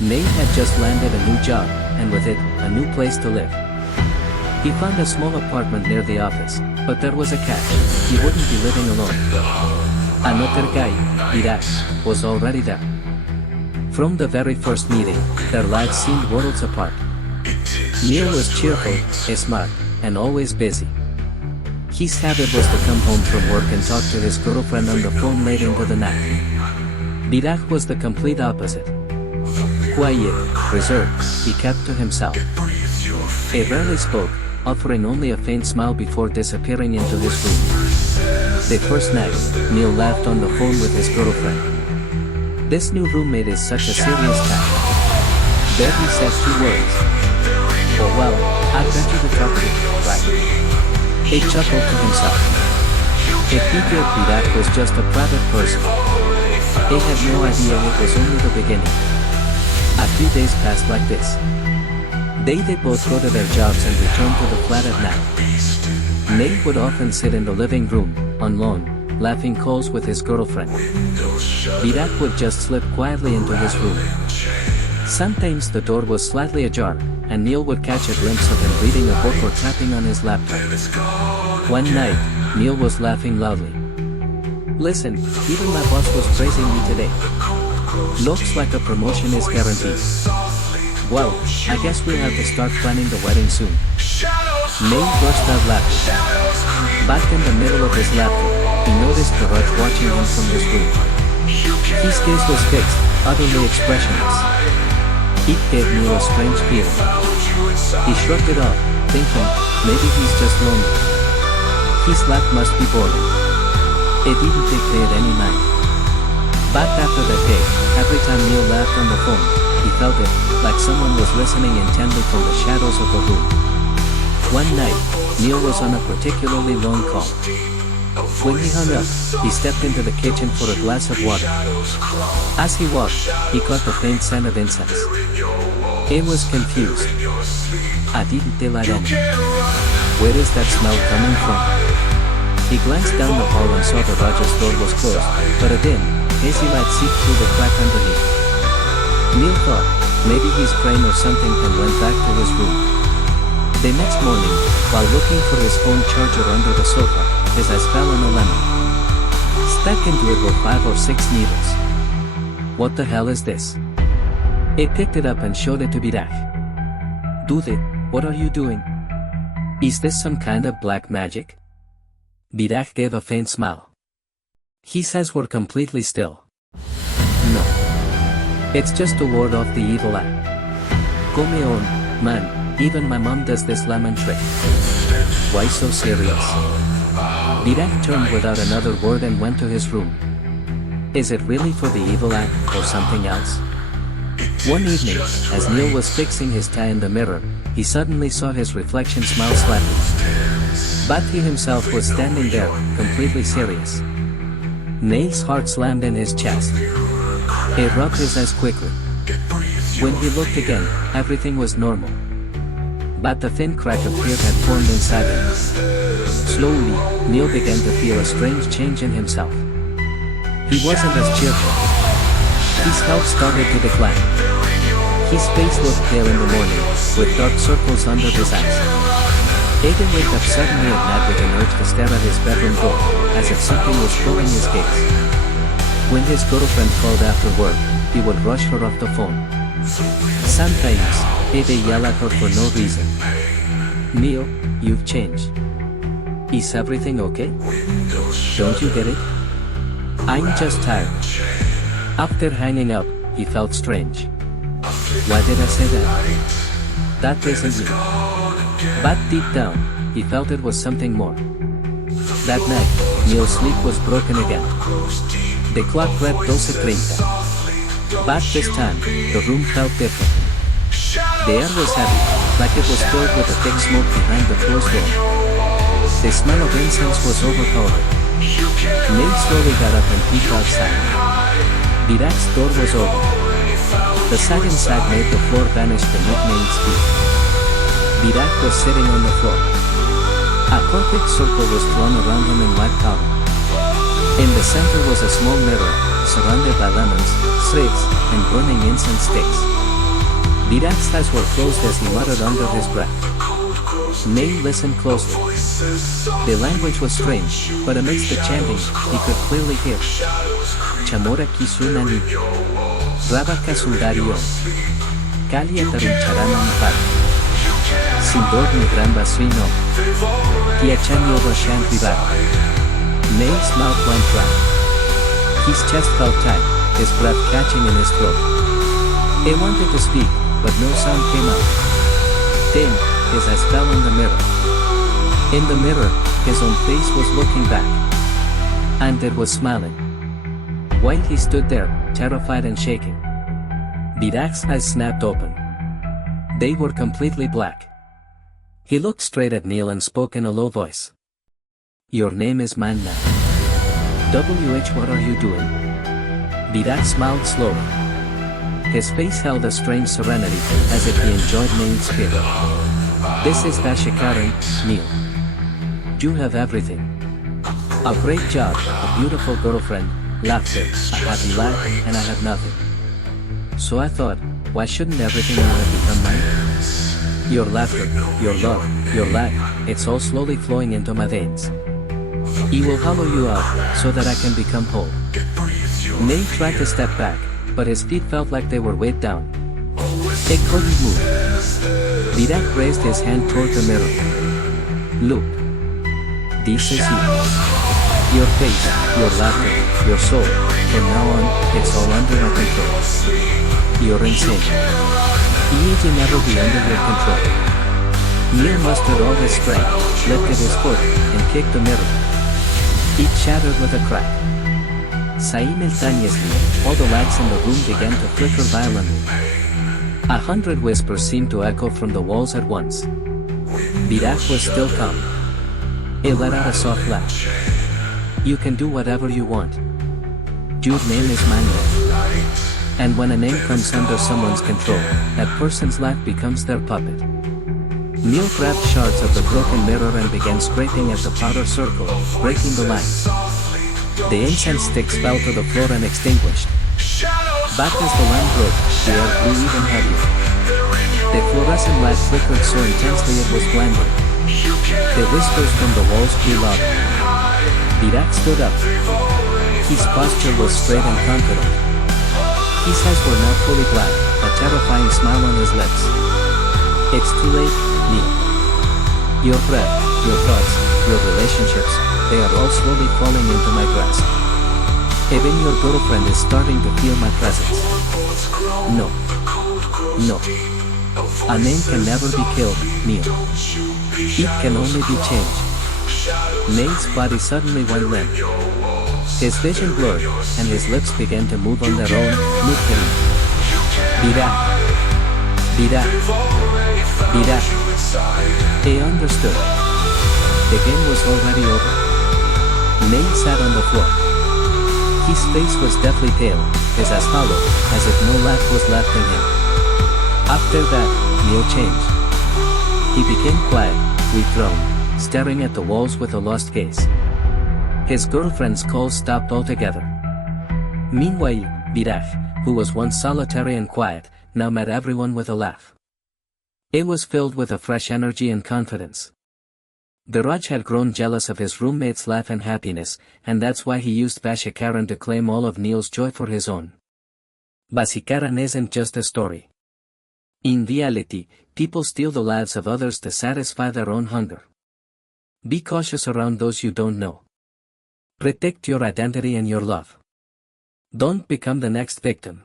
Nate had just landed a new job, and with it, a new place to live. He found a small apartment near the office, but there was a catch: he wouldn't be living alone. Another guy, Iraq, was already there. From the very first meeting, their lives seemed worlds apart. Neil was cheerful, smart, and always busy. His habit was to come home from work and talk to his girlfriend on the phone late into the night. Iraq was the complete opposite. Quiet, reserved, he kept to himself. He rarely spoke, offering only a faint smile before disappearing into his room. The first night, Neil laughed on the phone with his girlfriend. "This new roommate is such a serious type." There he said 2 words. "Oh well, I'd bet you to talk to, right?" He chuckled to himself. He figured Iraq was just a private person. He had no idea it was only the beginning. A few days passed like this. They'd both go to their jobs and return to the flat at night. Nate would often sit in the living room, alone, laughing calls with his girlfriend. Iraq would just slip quietly into his room. Sometimes the door was slightly ajar, and Neil would catch a glimpse of him reading a book or tapping on his laptop. One night, Neil was laughing loudly. "Listen, even my boss was praising me today. Looks like a promotion is guaranteed. Well, I guess we'll have to start planning the wedding soon." Nate burst out laughing. Back in the middle of his laptop, he noticed Garage watching him from his room. His gaze was fixed, utterly expressionless. It gave Neil a strange feeling. He shrugged it off, thinking, maybe he's just lonely. His laugh must be boring. It didn't take Nate any mind. Back after that day, every time Neil laughed on the phone, he felt it, like someone was listening intently from the shadows of the room. One night, Neil was on a particularly long call. When he hung up, he stepped into the kitchen for a glass of water. As he walked, he caught the faint scent of incense. He was confused. I didn't daylight any. Where is that smell coming from? He glanced down the hall and saw the Rogers door was closed, but a dim, hazy light seeped through the crack underneath. Neil thought, maybe he's praying or something, and went back to his room. The next morning, while looking for his phone charger under the sofa, his eyes fell on a lemon. Stuck into it were 5 or 6 needles. "What the hell is this?" He picked it up and showed it to Birak. "Dude, what are you doing? Is this some kind of black magic?" Birak gave a faint smile. His eyes were completely still. "No. It's to ward off the evil eye. Come on, man, even my mom does this lemon trick." "Why so serious?" Birak turned without another word and went to his room. "Is it really for the evil eye, or something else?" One evening, as Neil was fixing his tie in the mirror, he suddenly saw his reflection smile slightly. But he himself was standing there, completely serious. Neil's heart slammed in his chest. He rubbed his eyes quickly. When he looked again, everything was normal. But the thin crack of fear had formed inside him. Slowly, Neil began to feel a strange change in himself. He wasn't as cheerful. His health started to decline. His face looked pale in the morning, with dark circles under his eyes. He would wake up suddenly at night with an urge to stare at his bedroom door, as if something was pulling his gaze. When his girlfriend called after work, he would rush her off the phone. Sometimes, he'd yell at her for no reason. "Neil, you've changed. Is everything okay? Don't you get it? I'm just tired." After hanging up, he felt strange. Why did I say that? That isn't me. But deep down, he felt it was something more. That night, Neil's sleep was broken again. The clock read 12:30. But this time, the room felt different. The air was heavy, like it was filled with a thick smoke behind the closed door. The smell of incense was overpowering. Neil slowly got up and peeked outside. Birak's door was open. The sag inside made the floor vanish beneath Neil's feet. Birak was sitting on the floor. A perfect circle was drawn around him in white powder. In the center was a small mirror, surrounded by lemons, sprigs, and burning incense sticks. Vidak's eyes were closed as he muttered under his breath. Neil listened closely. The language was strange, but amidst the chanting, he could clearly hear. Chamora kisunani. Rabaka sundario. Kalia taruncharan ampar. Sindor ni gran basino. Kiachanyo vashan rivar. Neil's mouth went dry. His chest felt tight, his breath catching in his throat. He wanted to speak, but no sound came out. Then, his eyes fell on the mirror. In the mirror, his own face was looking back. And it was smiling. While he stood there, terrified and shaking. Vidak's eyes snapped open. They were completely black. He looked straight at Neil and spoke in a low voice. Your name is Manna. What are you doing? Vidak smiled slowly. His face held a strange serenity, as if he enjoyed Neil's spirit. This is Vashikaran, Neil. You have everything. A great job, a beautiful girlfriend, laughter, a happy laugh, and I have nothing. So I thought, why shouldn't everything you have become mine? Your laughter, your love, your life, it's all slowly flowing into my veins. He will hollow you out, so that I can become whole. Neil tried to step back, but his feet felt like they were weighed down. He couldn't move. Vidak raised his hand toward the mirror. Look. This is you. Your face, your laughter, your soul. From now on, it's all under my control. You're insane. You'll never be under your control. Neil mustered all his strength, lifted his foot, and kicked the mirror. It shattered with a crack. Simultaneously, all the lights in the room began to flicker violently. 100 whispers seemed to echo from the walls at once. Vidak was still calm. He let out a soft laugh. You can do whatever you want. Your name is Manuel. And when a name comes under someone's control, that person's life becomes their puppet. Neil grabbed shards of the broken mirror and began scraping at the powder circle, breaking the lines. The incense sticks fell to the floor and extinguished. Back as the lamp broke, the air grew even heavier. The fluorescent light flickered so intensely it was blinding. The whispers from the walls grew louder. Vidak stood up. His posture was straight and confident. His eyes were not fully black, a terrifying smile on his lips. It's too late, Neil. Your breath, your thoughts, your relationships, they are all slowly falling into my grasp. Even your girlfriend is starting to feel my presence. No. No. A name can never be killed, Neil. It can only be changed. Neil's body suddenly went limp. His vision blurred, and his lips began to move on their own, muttering. Vidak. Vidak. Vidak. He understood. The game was already over. Neil sat on the floor. His face was deathly pale, his eyes hollow, as if no life was left in him. After that, Neil changed. He became quiet, withdrawn, staring at the walls with a lost gaze. His girlfriend's calls stopped altogether. Meanwhile, Vidak, who was once solitary and quiet, now met everyone with a laugh. It was filled with a fresh energy and confidence. The Raj had grown jealous of his roommate's laugh and happiness, and that's why he used Vashikaran to claim all of Neil's joy for his own. Vashikaran isn't just a story. In reality, people steal the lives of others to satisfy their own hunger. Be cautious around those you don't know. Protect your identity and your love. Don't become the next victim.